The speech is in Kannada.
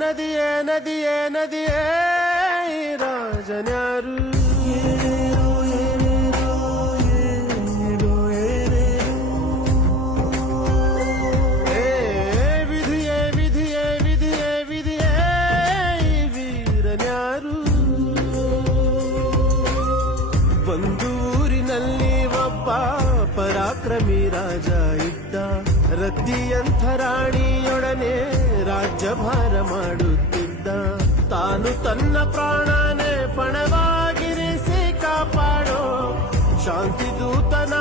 ನದಿಯೇ ನದಿಯೇ ನದಿಯೇ ಈ ರಾಜನ್ಯಾರು ವಿಧಿಯೇ ವಿಧಿಯೇ ವಿಧಿಯೇ ವಿಧಿಯೇ ಈ ವೀರನ್ಯಾರು ಒಂದು ಊರಿನಲ್ಲಿ ಒಬ್ಬ ಪರಾಕ್ರಮಿ ರಾಜ ಇದ್ದ ರತಿಯಂಥ ರಾಣಿಯೊಡನೆ ರಾಜ್ಯಭಾರ ಮಾಡುತ್ತಿದ್ದ ತಾನು ತನ್ನ ಪ್ರಾಣನೇ ಪಣವಾಗಿರಿಸಿ ಕಾಪಾಡೋ ಶಾಂತಿ ದೂತನ